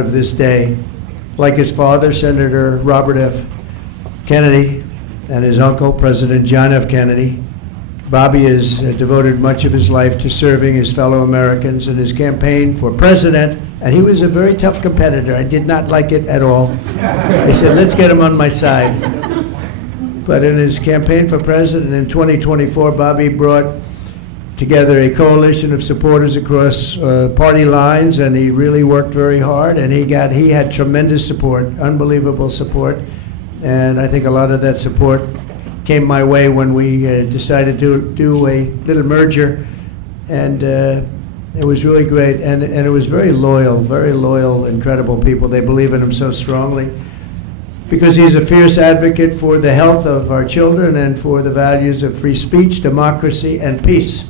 of this day. Like his father, Senator Robert F. Kennedy, and his uncle, President John F. Kennedy, Bobby has devoted much of his life to serving his fellow Americans in his campaign for president, and he was a very tough competitor. I did not like it at all. I said, let's get him on my side. But in his campaign for president in 2024, Bobby brought together a coalition of supporters across party lines, and he really worked very hard, and he had tremendous support, unbelievable support, and I think a lot of that support came my way when we decided to do a little merger, and it was really great, and it was very loyal, incredible people. They believe in him so strongly because he's a fierce advocate for the health of our children and for the values of free speech, democracy, and peace.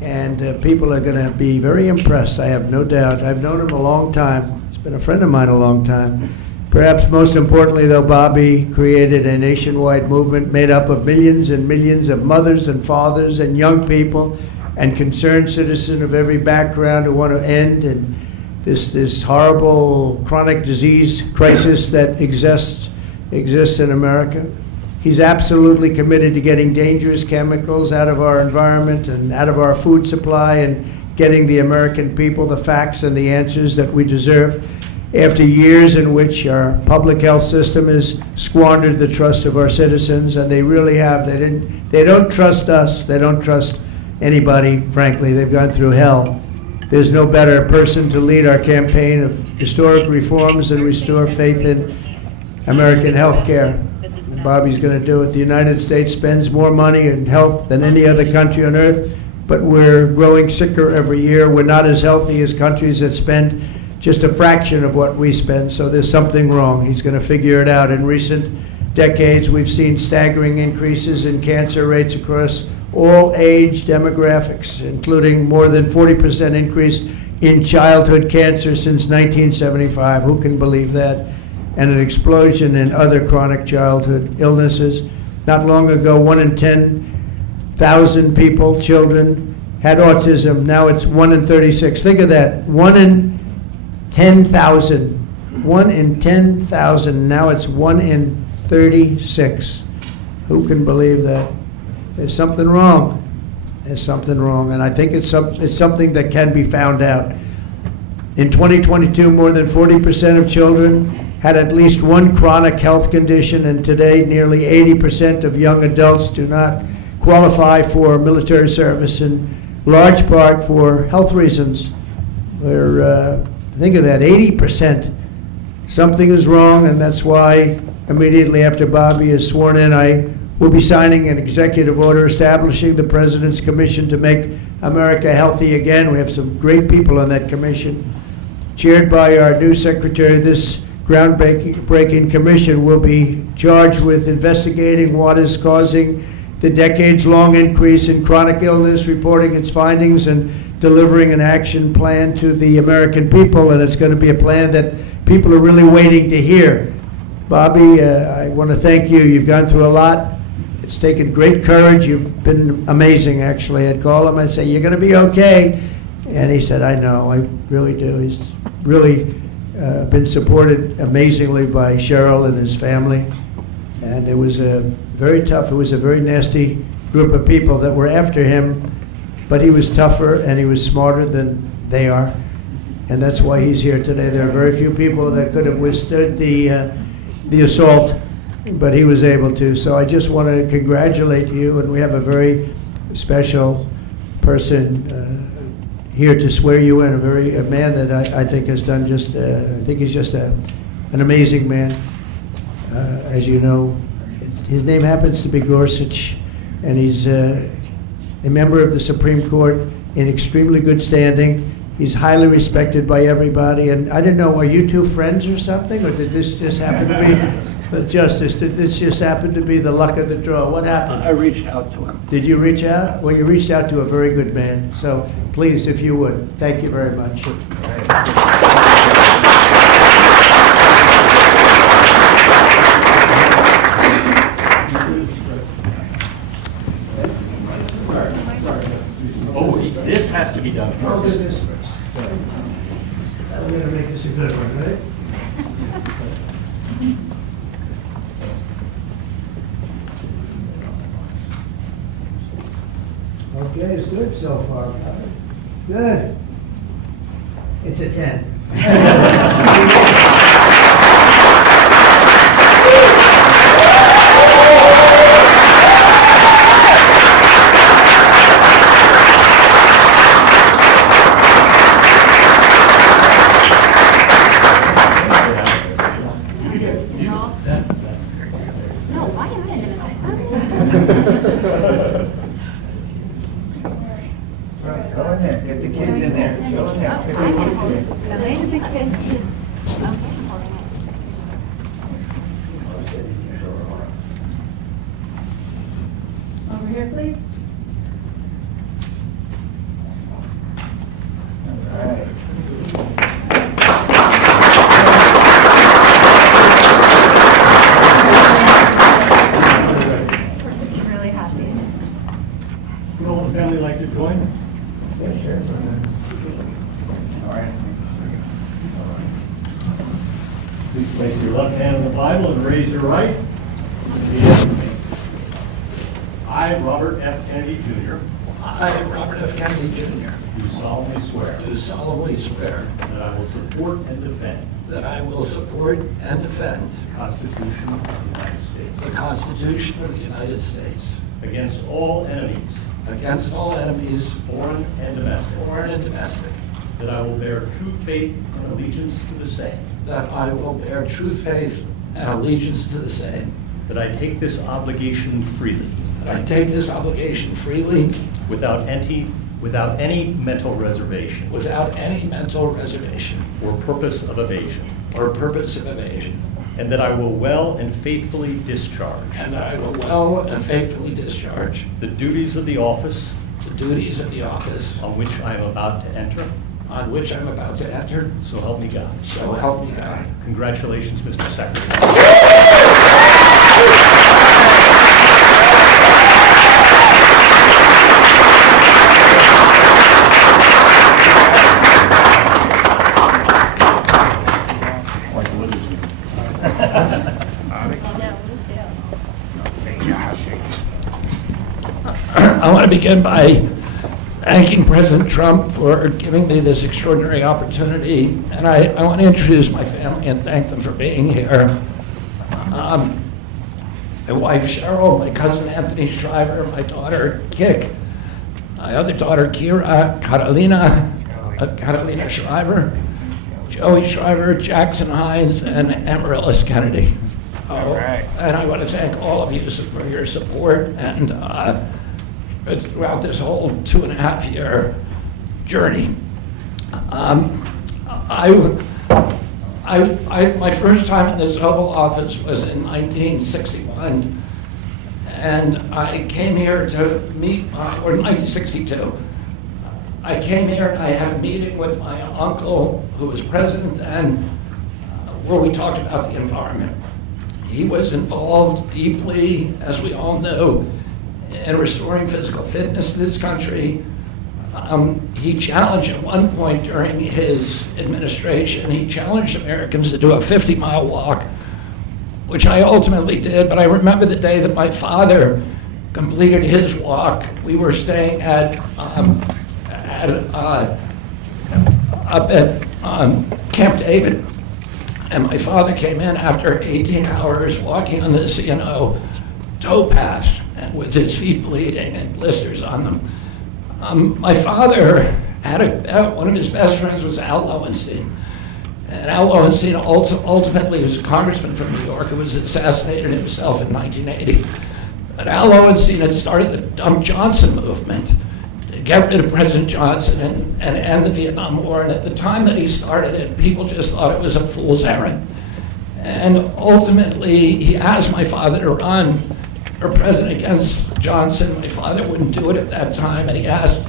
And people are going to be very impressed, I have no doubt. I've known him a long time. He's been a friend of mine a long time. Perhaps most importantly, though, Bobby created a nationwide movement made up of millions and millions of mothers and fathers and young people and concerned citizens of every background who want to end and this horrible chronic disease crisis that exists in America. He's absolutely committed to getting dangerous chemicals out of our environment and out of our food supply and getting the American people the facts and the answers that we deserve. After years in which our public health system has squandered the trust of our citizens, and they really have, they don't trust us, they don't trust anybody, frankly. They've gone through hell. There's no better person to lead our campaign of historic reforms and restore faith in American health care. Bobby's going to do it. The United States spends more money in health than any other country on earth, but we're growing sicker every year. We're not as healthy as countries that spend just a fraction of what we spend, so there's something wrong. He's going to figure it out. In recent decades, we've seen staggering increases in cancer rates across all age demographics, including more than 40% increase in childhood cancer since 1975. Who can believe that? And an explosion in other chronic childhood illnesses. Not long ago, 1 in 10,000 people, children, had autism. Now it's 1 in 36. Think of that, 1 in 10,000. 1 in 10,000, now it's 1 in 36. Who can believe that? There's something wrong. There's something wrong, and I think it's something that can be found out. In 2022, more than 40% of children had at least one chronic health condition, and today nearly 80% of young adults do not qualify for military service, in large part for health reasons. Think of that, 80%. Something is wrong, and that's why immediately after Bobby is sworn in, I will be signing an executive order establishing the President's Commission to make America healthy again. We have some great people on that commission. Chaired by our new secretary, this groundbreaking commission will be charged with investigating what is causing the decades-long increase in chronic illness, reporting its findings, and delivering an action plan to the American people, and it's going to be a plan that people are really waiting to hear. Bobby, I want to thank you. You've gone through a lot. It's taken great courage. You've been amazing, actually. I'd call him and say, you're going to be okay. And he said, I know, I really do. He's really been supported amazingly by Cheryl and his family. And it was very tough. It was a very nasty group of people that were after him, but he was tougher and he was smarter than they are. And that's why he's here today. There are very few people that could have withstood the assault, but he was able to. So I just want to congratulate you, and we have a very special person here to swear you in, a man that I think has done just, I think he's just an amazing man. As you know, his name happens to be Gorsuch, and he's a member of the Supreme Court in extremely good standing. He's highly respected by everybody, and I didn't know, are you two friends or something, or did this just happen to be the justice? Did this just happen to be the luck of the draw? What happened? I reached out to him. Did you reach out? Well, you reached out to a very good man, so please, if you would. Thank you very much. Oh, this has to be done first. I'm going to make this a good one. right? Okay, it's good so far, Robert. Good. It's a 10. Go in there, get the kids in there. Go in there. Get the kids in there. Over here, please. All right. We're really happy. Would all the family like to join? Yeah, sure. All right. Please place your left hand on the Bible and raise your right. Repeat after me. I, Robert F. Kennedy, Jr., I, Robert F. Kennedy Jr., do solemnly swear do solemnly swear that I will support and defend that I will support and defend the Constitution of the United States the Constitution of the United States against all enemies, against all enemies, foreign and domestic, foreign and domestic, that I will bear true faith and allegiance to the same, that I will bear true faith and allegiance to the same, that I take this obligation freely, that I take this obligation freely without any mental reservation without any mental reservation or purpose of evasion, or purpose of evasion, and that I will well and faithfully discharge and that I will well and faithfully discharge the duties of the office the duties of the office on which I am about to enter. on which I'm about to enter, So help me God. so help me God. Congratulations, Mr. Secretary. I want to begin by thanking President Trump for giving me this extraordinary opportunity, and I want to introduce my family and thank them for being here. My wife Cheryl, my cousin Anthony Shriver, my daughter Kik, my other daughter Kira, Carolina Shriver, Joey Shriver, Jackson Hines, and Amaryllis Kennedy. All right. And I want to thank all of you for your support and throughout this whole 2.5-year journey. My first time in this Oval Office was in 1961, and I came here to meet, or 1962. I came here and I had a meeting with my uncle, who was president then, where we talked about the environment. He was involved deeply, as we all know, in restoring physical fitness to this country. He challenged at one point during his administration, he challenged Americans to do a 50-mile walk, which I ultimately did, but I remember the day that my father completed his walk. We were staying up at Camp David, and my father came in after 18 hours walking on the C&O towpath and with his feet bleeding and blisters on them. My father had one of his best friends was Al Lowenstein. And Al Lowenstein ultimately was a congressman from New York who was assassinated himself in 1980. But Al Lowenstein had started the Dump Johnson movement to get rid of President Johnson and end the Vietnam War. And at the time that he started it, people just thought it was a fool's errand. And ultimately, he asked my father to run for president against Johnson. My father wouldn't do it at that time, and he asked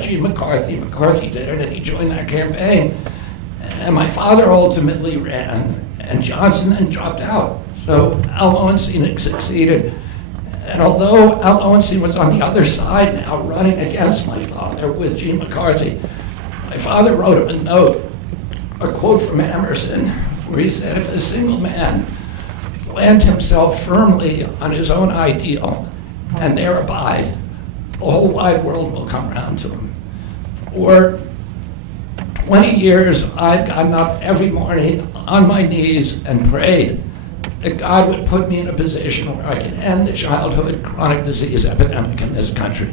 Gene McCarthy. McCarthy did it, and he joined that campaign. And my father ultimately ran, and Johnson then dropped out. So Al Lowenstein succeeded. And although Al Lowenstein was on the other side now, running against my father with Gene McCarthy, my father wrote him a note a quote from Emerson where he said, if a single man plant himself firmly on his own ideal and there abide, the whole wide world will come around to him. For 20 years, I've gotten up every morning on my knees and prayed that God would put me in a position where I can end the childhood chronic disease epidemic in this country.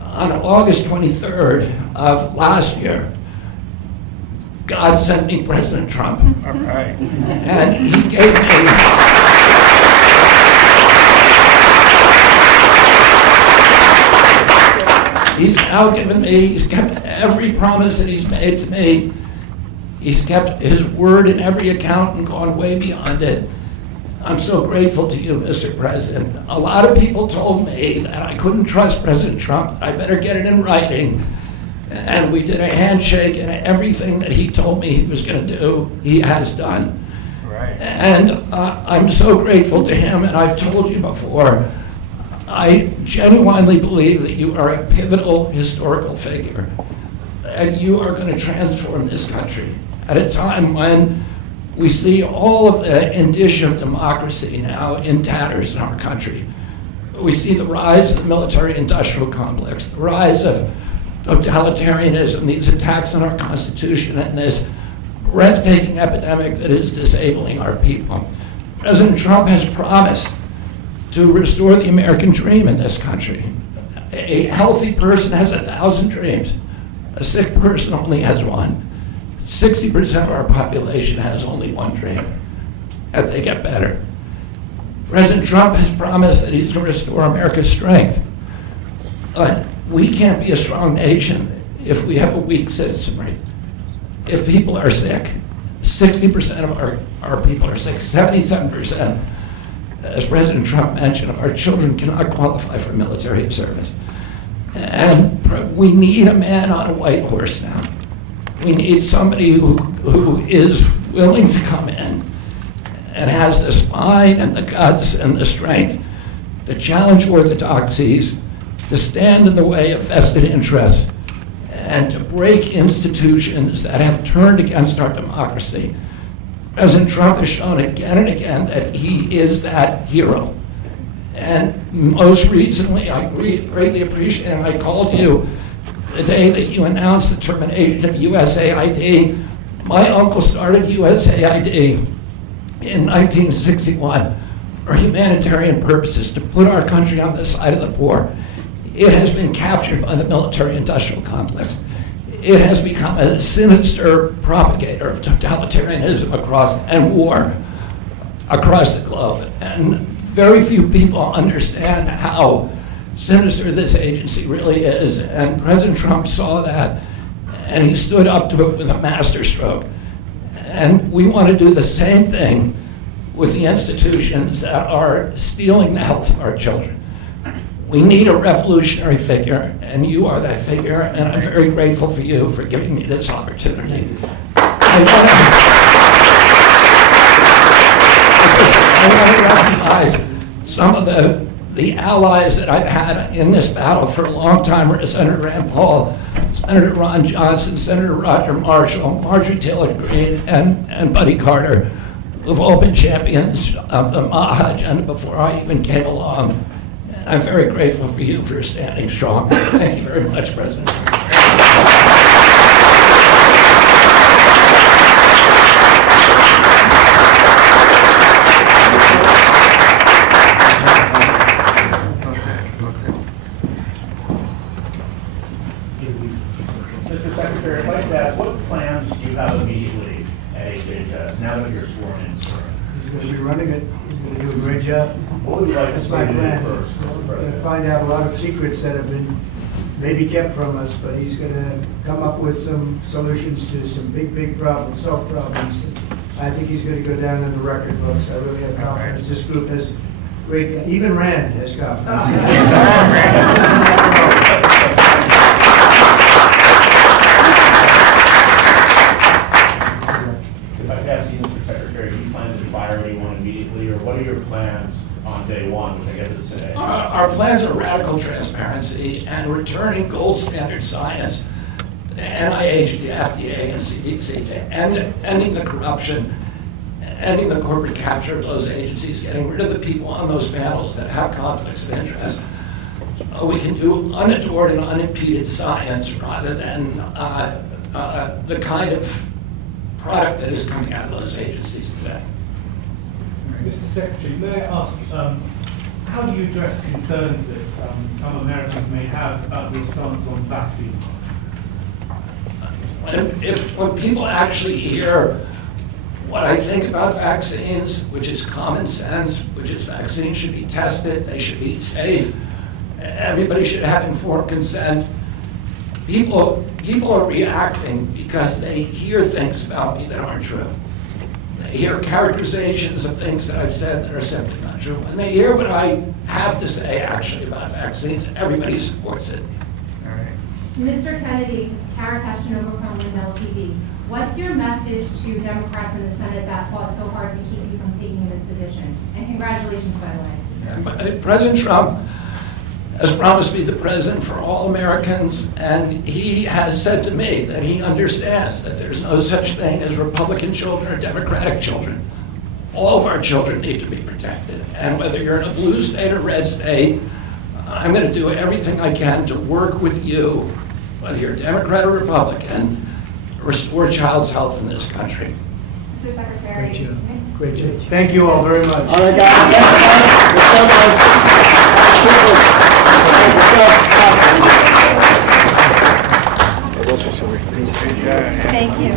On August 23rd of last year, God sent me President Trump. All right. And he gave me he's now given me, he's kept every promise that he's made to me. He's kept his word in every account and gone way beyond it. I'm so grateful to you, Mr. President. A lot of people told me that I couldn't trust President Trump, that I better get it in writing. And we did a handshake, and everything that he told me he was going to do, he has done. Right. And I'm so grateful to him, and I've told you before, I genuinely believe that you are a pivotal historical figure, and you are going to transform this country at a time when we see all of the indicia of democracy now in tatters in our country. We see the rise of the military-industrial complex, the rise of totalitarianism, these attacks on our Constitution, and this breathtaking epidemic that is disabling our people. President Trump has promised to restore the American dream in this country. A healthy person has 1,000 dreams. A sick person only has one. 60% of our population has only one dream, that they get better. President Trump has promised that he's going to restore America's strength. But we can't be a strong nation if we have a weak citizenry. If people are sick, 60% of our people are sick, 77%, as President Trump mentioned, of our children cannot qualify for military service. And we need a man on a white horse now. We need somebody who is willing to come in and has the spine and the guts and the strength to challenge orthodoxies, to stand in the way of vested interests, and to break institutions that have turned against our democracy. President Trump has shown again and again that he is that hero. And most recently, I greatly appreciate it, and I called you the day that you announced the termination of USAID. My uncle started USAID in 1961 for humanitarian purposes, to put our country on the side of the poor. It has been captured by the military-industrial complex. It has become a sinister propagator of totalitarianism and war across the globe. And very few people understand how sinister this agency really is. And President Trump saw that, and he stood up to it with a masterstroke. And we want to do the same thing with the institutions that are stealing the health of our children. We need a revolutionary figure, and you are that figure, and I'm very grateful for you for giving me this opportunity. I want to recognize some of the allies that I've had in this battle for a long time: Senator Rand Paul, Senator Ron Johnson, Senator Roger Marshall, Marjorie Taylor Greene, and Buddy Carter, who've all been champions of the MAHA agenda before I even came along. I'm very grateful for you for standing strong. Thank you very much, President. Mr. Secretary, I'd like to ask, what plans do you have immediately at HHS now that you're sworn in, sir? He's going to be running it. He's going to do a great job. What would you like to That's see my him do plan. first, Mr. We're going to President? find out a lot of secrets that have been maybe kept from us, but he's going to come up with some solutions to some big problems, self problems. I think he's going to go down in the record books. I really have confidence. This group has great, even Rand has confidence. If I could ask you, Mr. Secretary, do you plan to fire anyone immediately, or what are your plans on day one, which I guess is today? Our plans are radical transparency and returning gold standard science the NIH, the FDA, and CDC, to ending the corruption, ending the corporate capture of those agencies, getting rid of the people on those panels that have conflicts of interest. We can do unadored and unimpeded science rather than the kind of product that is coming out of those agencies today. Mr. Secretary, may I ask, how do you address concerns that some Americans may have about your stance on vaccines? When people actually hear what I think about vaccines, which is common sense, which is vaccines should be tested, they should be safe, everybody should have informed consent, people are reacting because they hear things about me that aren't true. They hear characterizations of things that I've said that are simply not true. When they hear what I have to say actually about vaccines, everybody supports it. Mr. Kennedy, Kara Kashtanova from Lindell TV. What's your message to Democrats in the Senate that fought so hard to keep you from taking this position? And congratulations, by the way. President Trump has promised to be the president for all Americans, and he has said to me that he understands that there's no such thing as Republican children or Democratic children. All of our children need to be protected, and whether you're in a blue state or red state, I'm going to do everything I can to work with you, whether you're Democrat or Republican, to restore child's health in this country. Mr. Secretary. Great job. Great job. Thank you all very much. All right, guys. Thank you.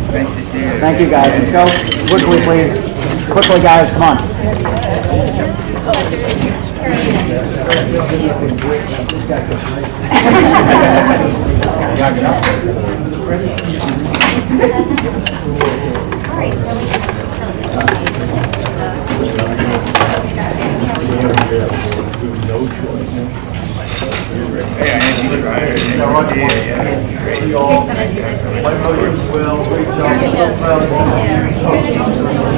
Thank you, guys. Let's go quickly, please. Quickly, guys. Come on. My motions will. Great job. So proud of you.